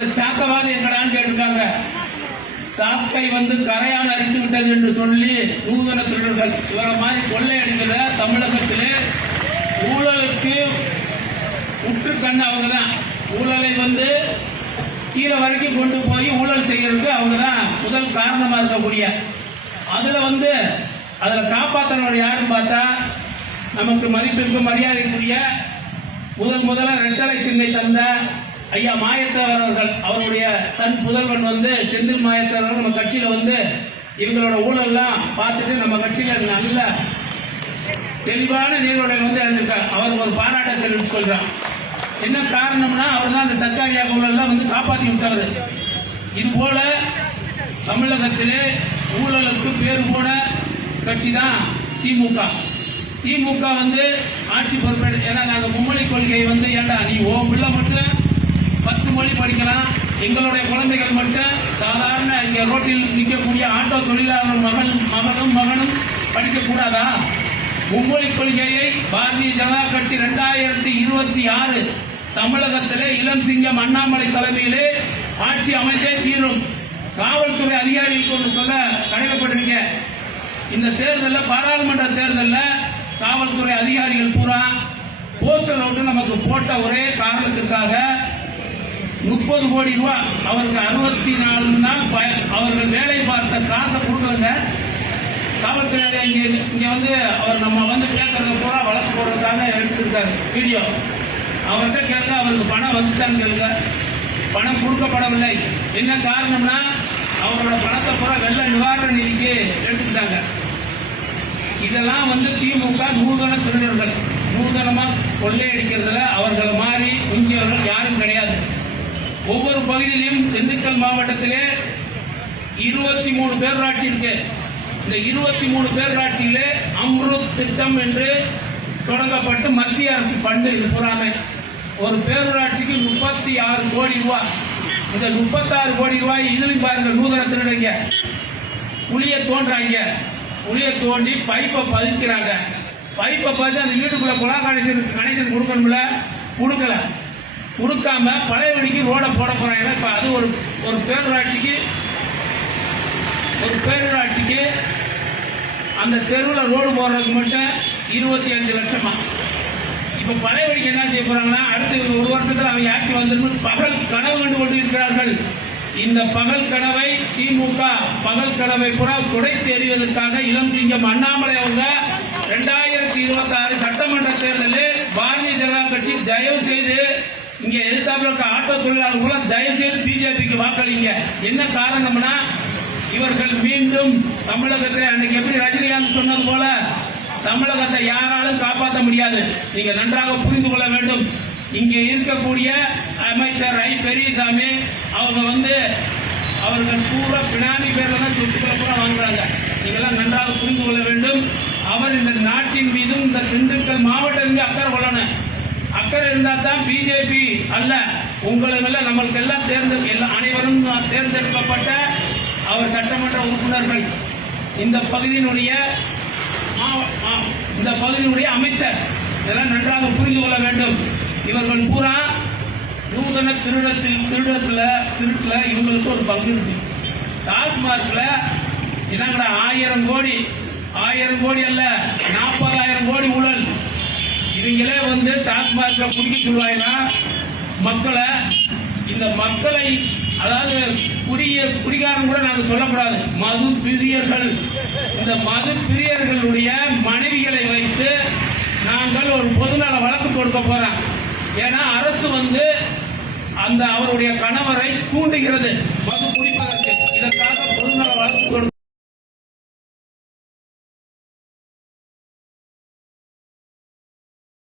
சாக்கவாதி எங்கடான்னு கேட்டிருக்காங்க. சாக்கை வந்து கரையால் அரித்து விட்டது என்று சொல்லி நூதன திருடர்கள் இவரை மாதிரி கொள்ளையடிக்கிற தமிழகத்திலே ஊழலுக்கு உற்று கண்ணு அவங்க தான் ஊழலை வந்து கீழே வரைக்கும் கொண்டு போய் ஊழல் செய்யறதுக்கு அவங்க தான் முதல் காரணமாக இருக்கக்கூடிய. அதில் வந்து அதில் காப்பாற்றினவர் யாருன்னு பார்த்தா நமக்கு மதிப்பிற்கு மரியாதைக்குரிய முதல் முதல்ல ரெட்டலை சின்னை தந்த ஐயா மாயத்தேவர் அவர்கள் அவருடைய சன் புதல்வன் வந்து செந்தில் மாயத்தேவர் நம்ம கட்சியில வந்து இவங்களோட ஊழல்லாம் பார்த்துட்டு நம்ம கட்சியில நல்ல தெளிவான நீரோடை வந்து இழந்திருக்கார். அவர் ஒரு பாராட்ட தெரிவித்து கொள்றான் என்ன காரணம்னா அவர் தான் அந்த சர்க்காரியா ஊழல்லாம் வந்து காப்பாற்றி விட்டாரு. இது போல தமிழகத்திலே ஊழலுக்கு பேர் போன கட்சி தான் திமுக. திமுக வந்து ஆட்சி பொறுப்பெடு ஏன்னா நாங்கள் மும்மொழி கொள்கையை வந்து ஏண்டா நீ ஓ பிள்ளை மொழி படிக்கலாம். எங்களுடைய குழந்தைகள் மட்டும் சாதாரண இங்கே ரோட்டில் நிற்கக்கூடிய ஆட்டோ தொழிலாளர் மகள் மகளும் மகனும் படிக்கக்கூடாதா மும்மொழி கொள்கையை பாரதிய ஜனதா கட்சி ரெண்டாயிரத்தி இருபத்தி ஆறு தமிழகத்திலே இளம் சிங்கம் அண்ணாமலை தலைமையிலே ஆட்சி அமைத்தே தீரும். காவல்துறை அதிகாரிகளுக்கு ஒன்று சொல்ல கடமைப்பட்டிருக்க இந்த தேர்தலில் பாராளுமன்ற தேர்தலில் காவல்துறை அதிகாரிகள் பூரா போஸ்டல் அவுட்டு நமக்கு போட்ட ஒரே காரணத்திற்காக முப்பது கோடி ரூபாய் அவருக்கு அறுபத்தி நாலு நாள் அவர்கள் வேலை பார்த்த காசை கொடுக்கலங்க. காவல்துறை இங்கே இங்கே வந்து அவர் நம்ம வந்து பேசுறது பூரா வழக்கு போடுறதுக்காக எடுத்திருக்காரு வீடியோ. அவர்கிட்ட கேளுங்க அவருக்கு பணம் வந்துச்சான்னு கேளுங்க. பணம் கொடுக்கப்படவில்லை. என்ன காரணம்னா அவரோட பணத்தை பூரா வெள்ள நிவாரண நிதிக்கு எடுத்துக்கிட்டாங்க. இதெல்லாம் வந்து திமுக நூதன திருடர்கள். நூதனமாக கொள்ளையடிக்கிறதுல அவர்களை மாறி குஞ்சியவர்கள் ஒவ்வொரு பகுதியிலும் திண்டுக்கல் மாவட்டத்திலே இருபத்தி மூணு பேரூராட்சி இருக்கு. இந்த இருபத்தி மூணு பேரூராட்சியிலே அம்ருத் திட்டம் என்று தொடங்கப்பட்டு மத்திய அரசு ஃபண்டு இது பூராமே ஒரு பேரூராட்சிக்கு முப்பத்தி ஆறு கோடி ரூபாய். இந்த முப்பத்தாறு கோடி ரூபாய் இதுலையும் பாருங்க நூதன திருடங்க புளிய தோன்றாங்க. புளிய தோண்டி பைப்பை பதிக்கிறாங்க. பைப்பை பதிச்சு அந்த வீட்டுக்குள்ள குழா கனெக்ஷன் கனெக்ஷன் கொடுக்கணும்ல? கொடுக்கல. கொடுக்காம பழைய வழிக்கு போட போறாங்க. இப்ப அது ஒரு ஒரு பேரூராட்சிக்கு ஒரு பேரூராட்சிக்கு அந்த தெருவில் ரோடு போடுறதுக்கு மட்டும் இருபத்தி அஞ்சு லட்சமா. இப்ப பழைய வழிக்கு என்ன செய்ய போறாங்கன்னா அடுத்த ஒரு வருஷத்தில் அவங்க ஆட்சி வந்துடும் பகல் கனவு கண்டு கொண்டு இருக்கிறார்கள் இந்த பகல் கனவை திமுக பகல் கனவை புறா துடை தெரிவதற்காக இளம் சிங்கம் அண்ணாமலை அவங்க ரெண்டாயிரத்தி இருபத்தி ஆறு சட்டமன்ற தேர்தலில் பாரதிய ஜனதா கட்சி தயவு செய்து இங்க எதிர்த்தாப்புல இருக்க ஆட்டோ தொழிலாளர்கள் தயவு செய்து பிஜேபிக்கு வாக்களிங்க. என்ன காரணம்னா இவர்கள் மீண்டும் தமிழகத்தில் அன்னைக்கு எப்படி ரஜினிகாந்த் சொன்னது போல தமிழகத்தை யாராலும் காப்பாற்ற முடியாது. நீங்க நன்றாக புரிந்து கொள்ள வேண்டும். இங்கே இருக்கக்கூடிய அமைச்சர் ஐ. பெரியசாமி அவங்க வந்து அவர்கள் பூரா பினாமி பேர்ல தான் சொத்துக்களை பூரா வாங்குறாங்க. நீங்கெல்லாம் நன்றாக புரிந்து கொள்ள வேண்டும். அவர் இந்த நாட்டின் மீதும் இந்த திண்டுக்கல் மாவட்டத்திலிருந்து அக்கறை கொள்ளணும். அக்கறை இருந்தா தான் பிஜேபி அல்ல. உங்களுக்கெல்லாம் நம்மளுக்கு எல்லாம் தேர்ந்த எல்லாம் அனைவரும் தேர்ந்தெடுக்கப்பட்ட அவர் சட்டமன்ற உறுப்பினர்கள். இந்த பகுதியினுடைய இந்த பகுதியினுடைய அமைச்சர். இதெல்லாம் நன்றாக புரிந்து கொள்ள வேண்டும். இவர்கள் பூரா நூதன திருடத்தில் திருடத்தில் திருட்டில் இவங்களுக்கு ஒரு பங்கு இருக்கு. டாஸ்மார்க்ல என்னங்கடா ஆயிரம் கோடி. ஆயிரம் கோடி அல்ல நாற்பதாயிரம் கோடி ஊழல். இவங்களே வந்து டாஸ்மாக குடிக்க சொல்லுவாங்கன்னா மக்களை இந்த மக்களை அதாவது குடிய குடிகாரன் கூட நாங்கள் சொல்லக்கூடாது. மது பிரியர்கள். இந்த மது பிரியர்களுடைய மனைவிகளை வைத்து நாங்கள் ஒரு பொதுநல வழக்கு கொடுக்க போறோம். ஏன்னா அரசு வந்து அந்த அவருடைய கணவரை தூண்டுகிறது. மது குடிப்பதற்கு.